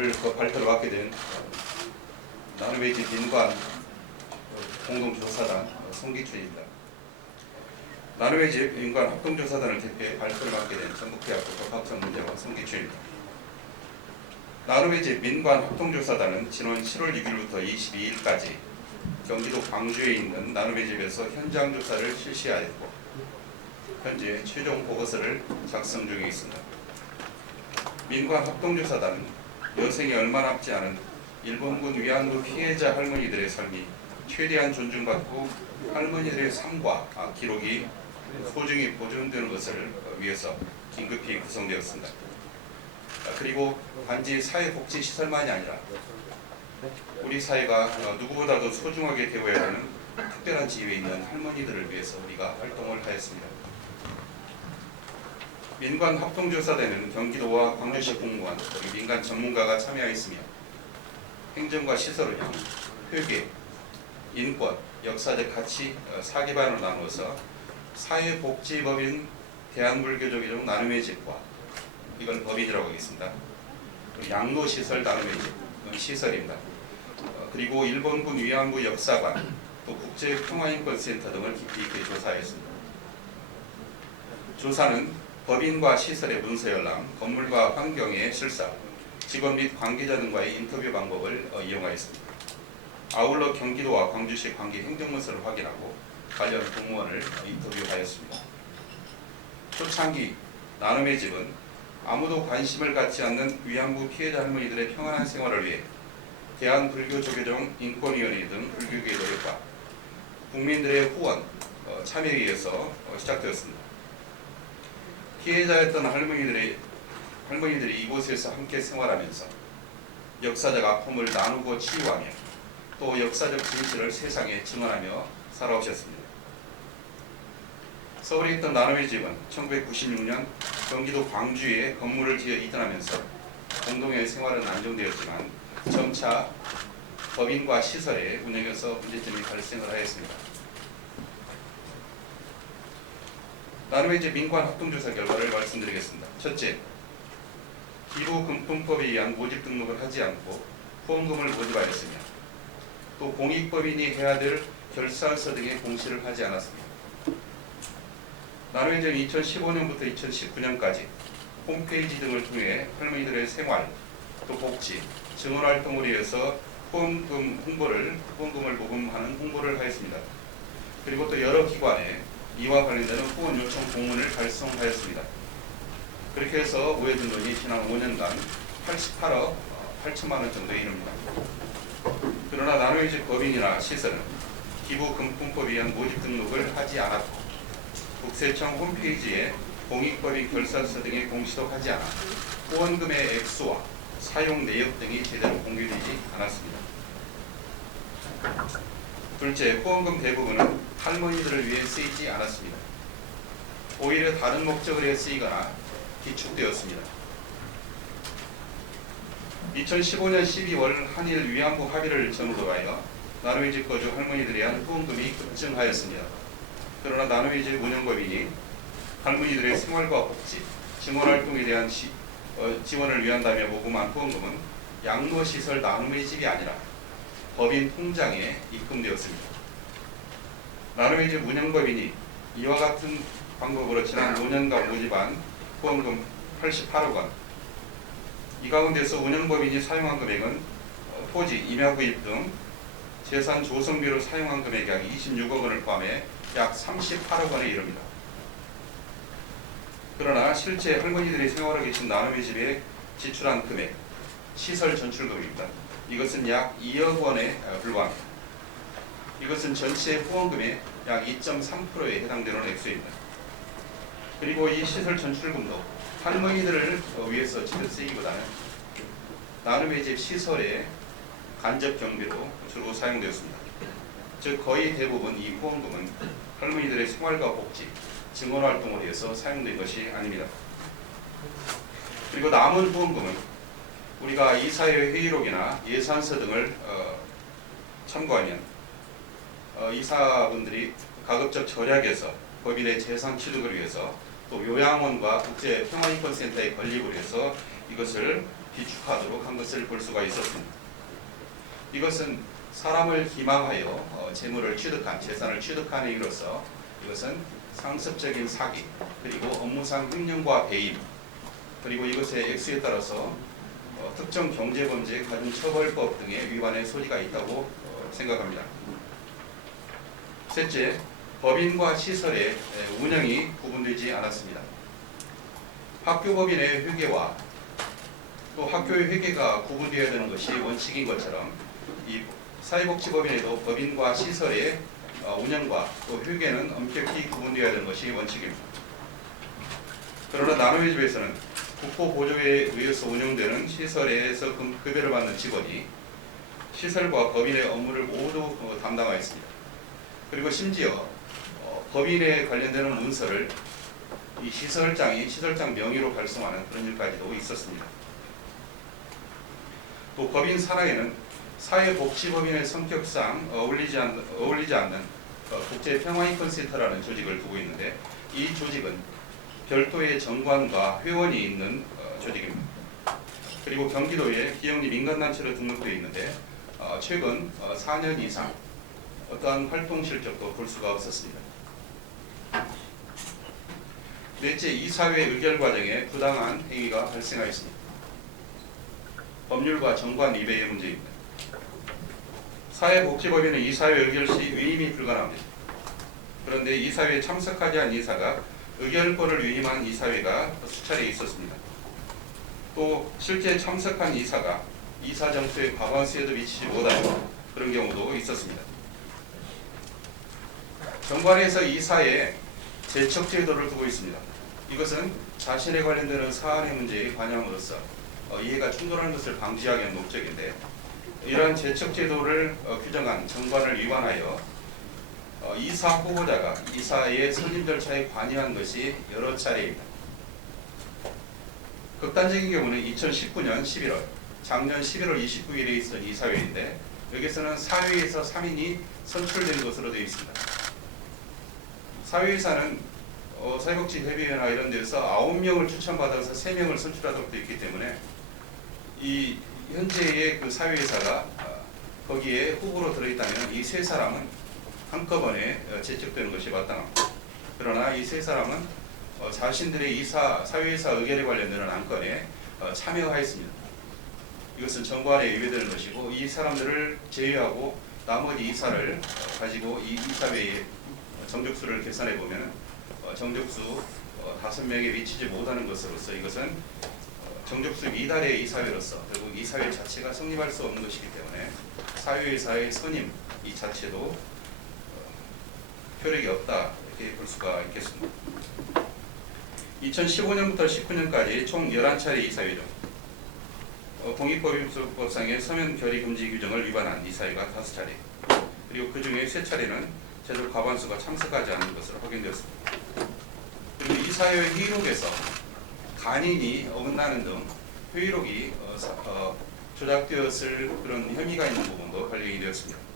오늘 발표를 맡게 된 나눔의 집 민관 공동조사단 송기춘입니다. 나눔의 집 민관 합동조사단을 대표해 발표를 맡게 된 전북대학교 법학전문대원 송기춘입니다. 나눔의 집 민관 합동조사단은 지난 7월 6일부터 22일까지 경기도 광주에 있는 나눔의 집에서 현장 조사를 실시하였고 현재 최종 보고서를 작성 중에 있습니다. 민관 합동조사단은 여생이 얼마 남지 않은 일본군 위안부 피해자 할머니들의 삶이 최대한 존중받고 할머니들의 삶과 기록이 소중히 보존되는 것을 위해서 긴급히 구성되었습니다. 그리고 단지 사회복지시설만이 아니라 우리 사회가 누구보다도 소중하게 대해야 하는 특별한 지위에 있는 할머니들을 위해서 우리가 활동을 하였습니다. 민관 합동조사단에는 경기도와 광주시 공무원, 민간 전문가가 참여하였으며 행정과 시설 운영, 회계, 인권, 역사적 가치 4기반으로 나누어서 사회복지법인 대한불교조계종 나눔의 집과 이건 법인이라고 하겠습니다. 양로시설 나눔의 집, 시설입니다. 그리고 일본군 위안부 역사관, 또 국제평화인권센터 등을 깊이 있게 조사하였습니다. 조사는 법인과 시설의 문서 열람, 건물과 환경의 실사, 직원 및 관계자 등과의 인터뷰 방법을 이용하였습니다. 아울러 경기도와 광주시 관계 행정문서를 확인하고 관련 공무원을 인터뷰하였습니다. 초창기 나눔의 집은 아무도 관심을 갖지 않는 위안부 피해자 할머니들의 평안한 생활을 위해 대한불교조계종 인권위원회 등 불교계의 노력과 국민들의 후원, 참여에 의해서 시작되었습니다. 피해자였던 할머니들이 이곳에서 함께 생활하면서 역사적 아픔을 나누고 치유하며 또 역사적 진실을 세상에 증언하며 살아오셨습니다. 서울에 있던 나눔의 집은 1996년 경기도 광주에 건물을 지어 이전하면서 공동의 생활은 안정되었지만 점차 법인과 시설의 운영에서 문제점이 발생을 하였습니다. 나눔의 집 민관 합동조사 결과를 말씀드리겠습니다. 첫째, 기부금품법에 의한 모집 등록을 하지 않고 후원금을 모집하였으며 또 공익법인이 해야 될 결산서 등의 공시를 하지 않았습니다. 나눔의 집은 2015년부터 2019년까지 홈페이지 등을 통해 할머니들의 생활, 또 복지, 증언활동을 위해서 후원금을 모금하는 홍보를 하였습니다. 그리고 또 여러 기관에 이와 관련되는 후원 요청 공문을 발송하였습니다. 그렇게 해서 모여든 돈이 지난 5년간 88억 8천만 원 정도에 이릅니다. 그러나 나눔의 집 법인이나 시설은 기부금품법에 의한 모집 등록을 하지 않았고 국세청 홈페이지에 공익법인 결산서 등의 공시도 하지 않아 후원금의 액수와 사용 내역 등이 제대로 공개되지 않았습니다. 둘째, 후원금 대부분은 할머니들을 위해 쓰이지 않았습니다. 오히려 다른 목적을 위해 쓰이거나 기축되었습니다. 2015년 12월 한일 위안부 합의를 전후로 하여 나눔의 집 거주 할머니들에 대한 후원금이 급증하였습니다. 그러나 나눔의 집 운영법인이 할머니들의 생활과 복지, 증언활동에 대한 지원을 위한다며 모금한 후원금은 양로시설 나눔의 집이 아니라 법인 통장에 입금되었습니다. 나눔의 집 운영법인이 이와 같은 방법으로 지난 5년간 모집한 후원금 88억 원, 이 가운데서 운영법인이 사용한 금액은 토지, 임야구입 등 재산 조성비로 사용한 금액 약 26억 원을 포함해 약 38억 원에 이릅니다. 그러나 실제 할머니들이 생활하고 계신 나눔의 집에 지출한 금액, 시설 전출금입니다. 이것은 약 2억 원에 불과합니다. 이것은 전체 후원금의 약 2.3%에 해당되는 액수입니다. 그리고 이 시설 전출금도 할머니들을 위해서 직접 쓰이기보다는 나눔의 집 시설의 간접 경비로 주로 사용되었습니다. 즉 거의 대부분 이 후원금은 할머니들의 생활과 복지, 증언활동을 위해서 사용된 것이 아닙니다. 그리고 남은 후원금은 우리가 이사회 회의록이나 예산서 등을 참고하면 이사분들이 가급적 절약해서 법인의 재산 취득을 위해서 또 요양원과 국제평화인권센터의 건립을 위해서 이것을 비축하도록 한 것을 볼 수가 있었습니다. 이것은 사람을 기망하여 재물을 취득한, 재산을 취득한 행위로서 이것은 상습적인 사기, 그리고 업무상 횡령과 배임, 그리고 이것의 액수에 따라서 특정 경제범죄 가중처벌법 등의 위반의 소지가 있다고 생각합니다. 셋째, 법인과 시설의 운영이 구분되지 않았습니다. 학교법인의 회계와 또 학교의 회계가 구분되어야 되는 것이 원칙인 것처럼 이 사회복지법인에도 법인과 시설의 운영과 또 회계는 엄격히 구분되어야 되는 것이 원칙입니다. 그러나 나눔의 집에서는 국고보조에 의해서 운영되는 시설에서 급여를 받는 직원이 시설과 법인의 업무를 모두 담당하였습니다. 그리고 심지어 법인에 관련되는 문서를 이 시설장 명의로 발송하는 그런 일까지도 있었습니다. 또 법인 산하에는 사회복지법인의 성격상 어울리지 않는 국제평화인권센터라는 조직을 두고 있는데 이 조직은 별도의 정관과 회원이 있는 조직입니다. 그리고 경기도에 기영리 민간단체로 등록되어 있는데 최근 4년 이상 어떠한 활동 실적도 볼 수가 없었습니다. 넷째, 이사회 의결 과정에 부당한 행위가 발생하였습니다. 법률과 정관 위배의 문제입니다. 사회복지법인은 이사회 의결 시 위임이 불가능합니다. 그런데 이사회에 참석하지 않은 이사가 의결권을 위임한 이사회가 수차례 있었습니다. 또 실제 참석한 이사가 이사 정수의 과반수에도 미치지 못하는 그런 경우도 있었습니다. 정관에서 이사의 제척 제도를 두고 있습니다. 이것은 자신에 관련되는 사안의 문제에 관여함으로써 이해가 충돌하는 것을 방지하기 위한 목적인데 이러한 제척 제도를 규정한 정관을 위반하여 이사 후보자가 이사의 선임 절차에 관여한 것이 여러 차례입니다. 극단적인 경우는 2019년 11월, 작년 11월 29일에 있었던 이사회인데 여기서는 사회에서 3인이 선출된 것으로 되어 있습니다. 사회이사는 사회복지협의회나 이런 데서 9명을 추천받아서 3명을 선출하도록 되어 있기 때문에 이 현재의 그 사회이사가 거기에 후보로 들어있다면 이 세 사람은 한꺼번에 제척되는 것이 마땅합니다. 그러나 이 세 사람은 자신들의 사회이사 의결에 관련되는 안건에 참여하였습니다. 이것은 정관에 위배되는 것이고 이 사람들을 제외하고 나머지 이사를 가지고 이 이사회의 정족수를 계산해 보면 정족수 5명에 미치지 못하는 것으로서 이것은 정족수 미달의 이사회로서 결국 이사회 자체가 성립할 수 없는 것이기 때문에 사회이사의 선임 이 자체도 효력이 없다 이렇게 볼 수가 있겠습니다. 2015년부터 19년까지 총 11차례 이사회죠. 공익법인법상의 서면 결의 금지 규정을 위반한 이사회가 5차례, 그리고 그 중에 3차례는 제도 과반수가 참석하지 않은 것으로 확인되었습니다. 그리고 이사회 회의록에서 간인이 어긋나는 등 회의록이 조작되었을 그런 혐의가 있는 부분도 발견이 되었습니다.